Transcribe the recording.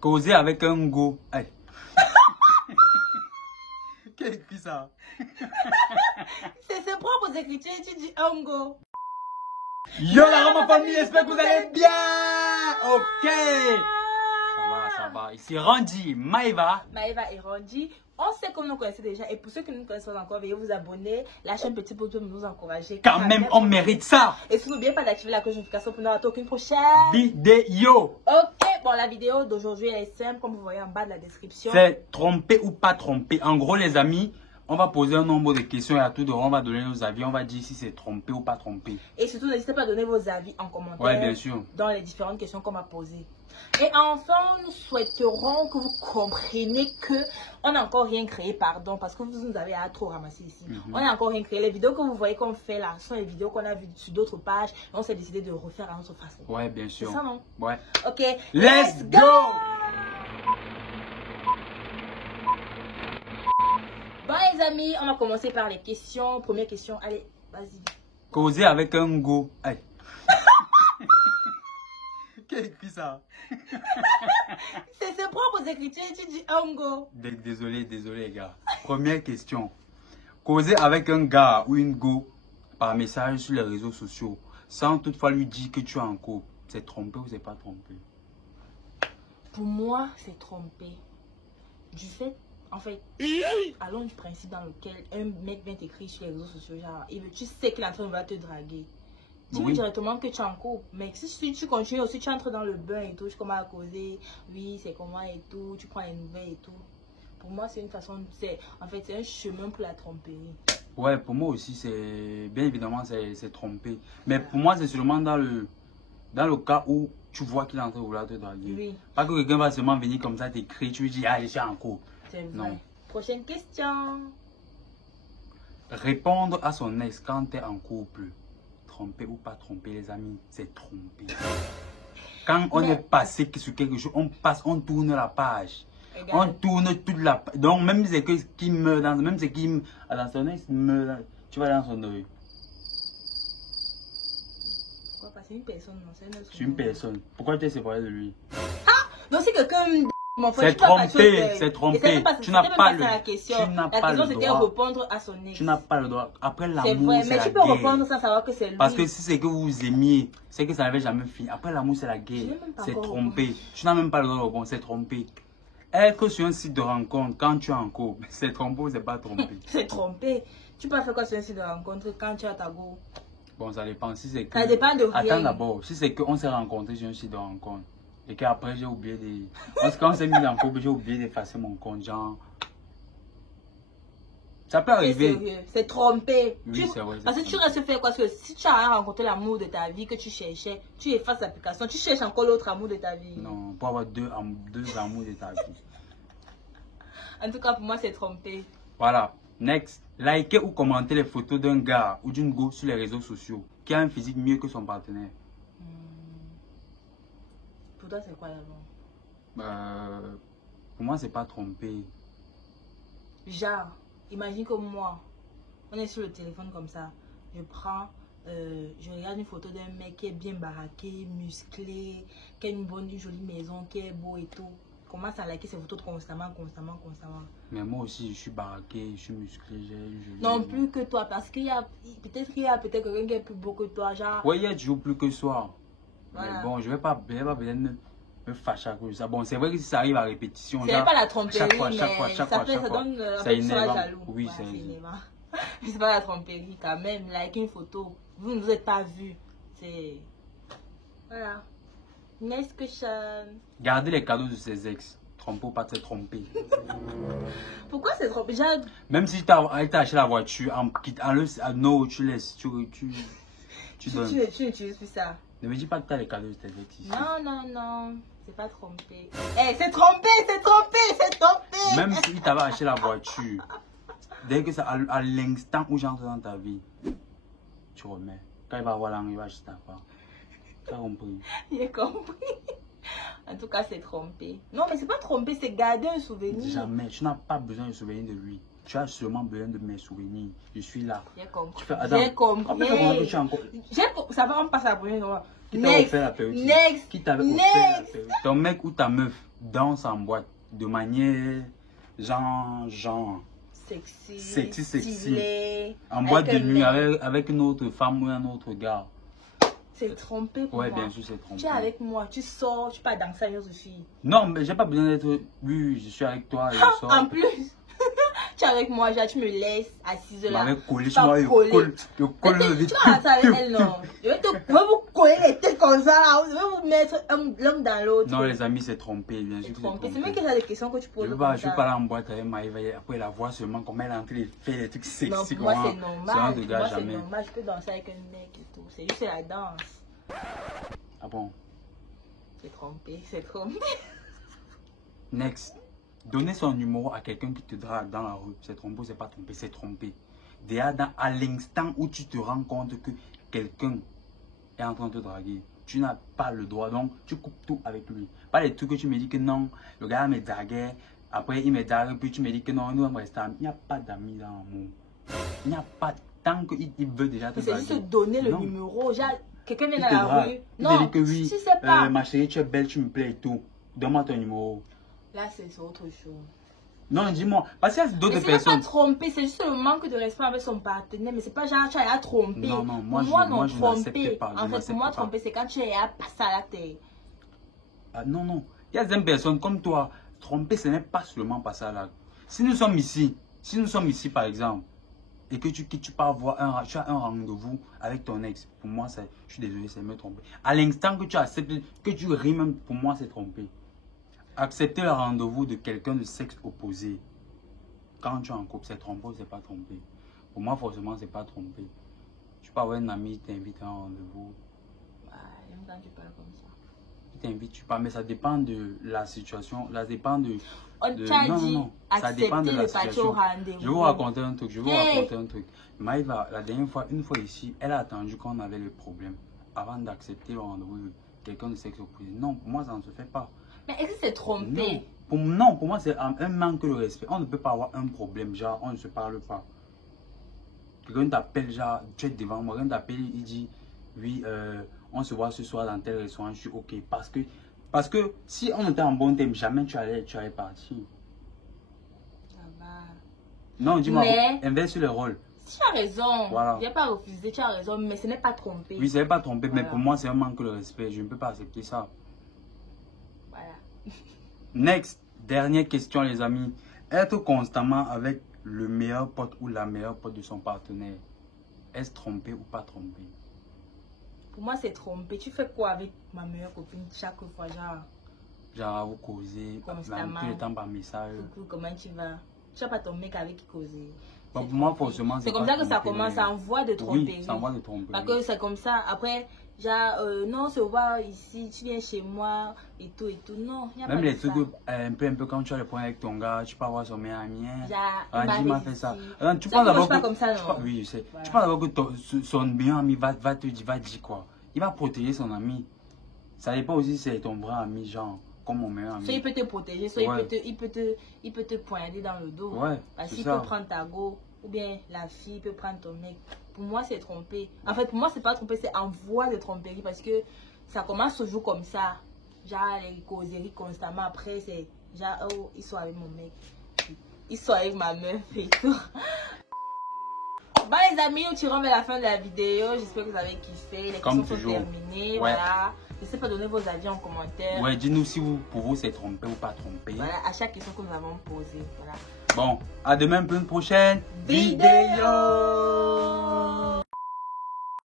Causer avec un go. Hey. Qui a écrit ça? C'est ses propres écritures, tu dis un go. Yo la famille, j'espère que vous allez bien. Ok. Ça va. Ici Randy, Maïva Et Randy. On sait que vous nous connaissez déjà. Et pour ceux qui ne nous connaissent pas encore, veuillez vous abonner, lâcher un petit pouce pour nous encourager. Quand même, on mérite ça. Et si vous n'oubliez pas d'activer la cloche de notification pour ne rater aucune prochaine vidéo. Ok, bon, la vidéo d'aujourd'hui est simple, comme vous voyez en bas de la description. C'est tromper ou pas tromper. En gros, les amis, on va poser un nombre de questions et à tout de on va donner nos avis. On va dire si c'est trompé ou pas trompé. Et surtout, n'hésitez pas à donner vos avis en commentaire. Ouais, bien sûr. Dans les différentes questions qu'on m'a posées. Et enfin, nous souhaiterons que vous compreniez que on n'a encore rien créé, pardon, parce que vous nous avez à trop ramasser ici. On n'a encore rien créé. Les vidéos que vous voyez qu'on fait là sont les vidéos qu'on a vues sur d'autres pages. Et on s'est décidé de refaire à notre façon. Ouais, bien sûr. C'est ça, non? Ouais. Ok. Let's go! Bon, les amis, on va commencer par les questions. Première question, allez, vas-y. Causer avec un go. Hey. Qui a écrit ça? C'est ses propres écritures, tu dis un go. Désolé les gars. Première question. Causer avec un gars ou une go par message sur les réseaux sociaux sans toutefois lui dire que tu es en couple, c'est trompé ou c'est pas trompé? Pour moi, c'est trompé. Du fait, en fait, allons du principe dans lequel un mec vient t'écrire sur les réseaux sociaux, genre, tu sais qu'il est en train de te draguer. Dis-lui directement que tu es en couple. Mais si tu continues aussi, tu entres dans le bain et tout, tu commences à causer, oui, c'est comment et tout, tu prends les nouvelles et tout. Pour moi, c'est une façon, en fait, c'est un chemin pour la tromperie. Ouais, pour moi aussi, c'est bien évidemment, c'est trompé. Mais pour moi, c'est seulement dans le cas où tu vois qu'il est en train de vouloir te draguer. Oui. Pas que quelqu'un va seulement venir comme ça t'écrire, tu lui dis, ah, je suis en couple. C'est vrai. Non. Prochaine question. Répondre à son ex quand tu es en couple. Tromper ou pas tromper, les amis, c'est tromper. Quand on est passé sur quelque chose, on tourne la page. On tourne toute la page. Donc, même si c'est qui meurt dans, même si qui dans son ex meurt, tu vas dans son œil. Pourquoi passer une personne, non? C'est une personne. Pourquoi tu es séparé de lui? Ah! Donc, si quelqu'un. C'est trompé, c'est trompé. Tu n'as pas le droit. La question c'était répondre à son ex. Tu n'as pas le droit. Après l'amour, c'est vrai, mais tu peux répondre sans savoir que c'est lui. Parce que si c'est que vous vous aimiez, c'est que ça n'avait jamais fini. Après l'amour, c'est la guerre. C'est trompé. Tu n'as même pas le droit de répondre, c'est trompé. Être sur un site de rencontre quand tu es en couple, c'est trompé ou c'est pas trompé? C'est trompé. Tu peux faire quoi sur un site de rencontre quand tu as ta go? Bon, ça dépend. Si c'est que... Ça dépend de rien. Attends d'abord. Si c'est qu'on s'est rencontré sur un site de rencontre. Et qu'après j'ai oublié de... Parce que quand on s'est mis en couple, j'ai oublié d'effacer mon compte, genre... Ça peut arriver. C'est trompé. Oui, c'est vrai. Parce que tu restes faire quoi? Parce que si tu as rencontré l'amour de ta vie que tu cherchais, tu effaces l'application, tu cherches encore l'autre amour de ta vie. Non, pour avoir deux amours de ta vie. En tout cas, pour moi, c'est trompé. Voilà. Next. Liker ou commenter les photos d'un gars ou d'une go sur les réseaux sociaux qui a un physique mieux que son partenaire. Pour toi, c'est quoi d'abord? Pour moi, c'est pas trompé. Genre, imagine comme moi, on est sur le téléphone comme ça. Je prends, je regarde une photo d'un mec qui est bien baraqué, musclé, qui a une jolie maison, qui est beau et tout. Commence à liker ces photos constamment. Mais moi aussi, je suis baraqué, je suis musclé, j'ai une jolie... Non, plus que toi, parce qu'il y a peut-être quelqu'un qui est plus beau que toi, genre... Oui, il y a toujours plus que soi. Voilà. Mais bon, je vais pas peut-être me fâcher à cause de ça. Bon, c'est vrai que si ça arrive à répétition, c'est pas la tromperie, chaque fois, ça donne un peu jaloux. Oui, c'est énervant. C'est pas la tromperie quand même. Like une photo, vous ne vous êtes pas vu. C'est... Voilà. Next question. Garder les cadeaux de ses ex. Tromper ou pas te tromper. Pourquoi c'est trompé? Même si tu as acheté la voiture, non, tu laisses, tu donnes. Tu n'utilises plus ça. Ne me dis pas que tu as les cadeaux de tes ex ici. Non. C'est pas trompé. C'est trompé. Même si tu avais acheté la voiture, dès que ça, à l'instant où j'entre dans ta vie, tu remets. Quand il va avoir l'argent, il va acheter ta part. Tu as compris? J'ai compris. En tout cas, c'est trompé. Non, mais c'est pas trompé, c'est garder un souvenir. Jamais. Tu n'as pas besoin de souvenir de lui. Tu as seulement besoin de mes souvenirs. Je suis là. J'ai compris. J'ai compris. Ça va, on passe à la première fois. Qui t'a offert la perruque? Next. Qui t'avait offert la perruque? Ton mec ou ta meuf? danse en boîte de manière genre Sexy. sexy. Stylé, En boîte de avec un nuit mec. avec une autre femme ou un autre gars. C'est trompé pour Ouais, moi. bien sûr, c'est trompé. Tu es avec moi, tu sors, tu pars danser avec une autre fille. Non, mais j'ai pas besoin d'être. Oui, je suis avec toi, je sors. En plus, tu es avec moi, genre, tu me laisses assise là. M'avait collé Tu sur moi, vas je coller. colle Tu vite. vas danser avec elle, non. Je vais vous coller les têtes comme ça là. Je vais vous mettre l'un dans l'autre. Non, les amis, c'est trompé, bien sûr. C'est que trompé. c'est C'est même trompé. que j'ai des questions que tu poses. Je suis pas là en boîte avec Maïva, après la voir seulement comment elle est en train de faire des trucs sexy. Non, pour comme moi ça. c'est C'est un normal. de Pour gars moi c'est jamais. normal. Je peux danser avec un mec et tout. C'est juste la danse. Ah bon? C'est trompé, c'est trompé. Next. Donner son numéro à quelqu'un qui te drague dans la rue, c'est trompé ou c'est pas trompé? C'est trompé. Déjà, à l'instant où tu te rends compte que quelqu'un est en train de te draguer, tu n'as pas le droit, donc tu coupes tout avec lui. Pas les trucs que tu me dis que non, le gars me draguait, après il me drague, puis tu me dis que non, nous on reste amis. Il n'y a pas d'amis dans l'amour. Il n'y a pas, tant qu'il veut déjà te C'est draguer. juste donner le Non. numéro. Genre, quelqu'un vient Il dans te la drague. rue. Il te Non, dit que oui, tu sais pas. ma chérie, tu es belle, tu me plais et tout. Donne-moi ton numéro. Là, c'est autre chose. Non, dis-moi. Parce qu'il y a d'autres Mais c'est même pas personnes. tromper, c'est juste le manque de respect avec son partenaire. Mais c'est pas genre tu as trompé. Non, non, moi, pour moi, je- non, moi, je n'accepte tromper. pas, je En fait, pour n'accepte moi, pas. tromper, c'est quand tu es à passer à la tête. Ah, non, non. Il y a des personnes comme toi. Tromper, ce n'est pas seulement passer à l'acte. Si nous sommes ici, par exemple, et que tu pars voir tu as un rendez-vous avec ton ex, pour moi, je suis désolé, c'est me tromper. À l'instant que tu acceptes, que tu ris même, pour moi, c'est tromper. Accepter le rendez-vous de quelqu'un de sexe opposé, quand tu es en couple, c'est tromper ou c'est pas tromper? Pour moi, forcément, c'est pas tromper. Tu peux avoir un ami, t'invite à un rendez-vous. J'aime quand tu parles comme ça. T'invites, tu parles, mais ça dépend de la situation, ça dépend de... On de- t'a non, dit, non, non, ça dépend de accepter la le parti au situation. rendez-vous. Je vais vous raconter un truc, Hey. Maïva, la dernière fois, une fois ici, elle a attendu qu'on avait le problème avant d'accepter le rendez-vous de quelqu'un de sexe opposé. Non, pour moi, ça ne se fait pas. Mais est-ce que c'est trompé? Non, pour moi, c'est un manque de respect. On ne peut pas avoir un problème, genre, on ne se parle pas. Quelqu'un t'appelle, genre, tu es devant moi, quelqu'un t'appelle, il dit, oui, on se voit ce soir dans tel restaurant, je suis ok. Parce que si on était en bon thème, jamais tu allais partir. Ça va. Non, dis-moi, Mais- inverse les rôles. Tu as raison. Voilà. Il n'y a pas refusé, tu as raison, mais ce n'est pas trompé. Oui, c'est pas trompé, mais Voilà. pour moi, c'est un manque de respect. Je ne peux pas accepter ça. Voilà. Next, dernière question, les amis. Être constamment avec le meilleur pote ou la meilleure pote de son partenaire, est-ce trompé ou pas trompé? Pour moi, c'est trompé. Tu fais quoi avec ma meilleure copine chaque fois, genre, Genre, vous causez Constamment. tout le temps par message. coucou, comment tu vas? Tu n'as pas ton mec avec qui causer. Bon, C'est pour moi, trompé. forcément, C'est comme pas ça que ça trompé. commence, ça envoie de tromper. Oui, ça envoie de tromper. Parce que c'est comme ça. Après, genre, non, se voir ici, tu viens chez moi et tout et tout. Non, il n'y a Même pas les de trucs, ça. un peu quand tu as le point avec ton gars, tu peux avoir son meilleur ami. Hein. Genre, Andy il m'a m'a fait ça. réussi. Tu Ça penses commence d'abord pas que... comme ça, tu non? penses- oui, je sais. Voilà. Tu penses d'abord que son meilleur ami va dire quoi? Il va protéger son ami. Ça dépend aussi si c'est ton vrai ami, genre, comme mon meilleur ami. Soit il peut te protéger, soit Ouais. il peut te poignarder dans le dos. Ouais, Parce c'est qu'il ça. peut prendre ta go, ou bien la fille peut prendre ton mec. Pour moi, c'est trompé. En fait, pour moi, c'est pas trompé, c'est en voie de tromperie. Parce que ça commence toujours comme ça. Genre, les causeries constamment. Après, c'est genre, oh, ils sont avec mon mec. Ils sont avec ma meuf et tout. Bon, les amis, nous tirons vers la fin de la vidéo. J'espère que vous avez kiffé. Les Comme questions sont toujours. terminées. Ouais. Voilà. N'hésitez pas à donner vos avis en commentaire. Ouais, dis-nous si pour vous c'est trompé ou pas trompé. Voilà, à chaque question que nous avons posée. Voilà. Bon, à demain pour une prochaine Vidéo.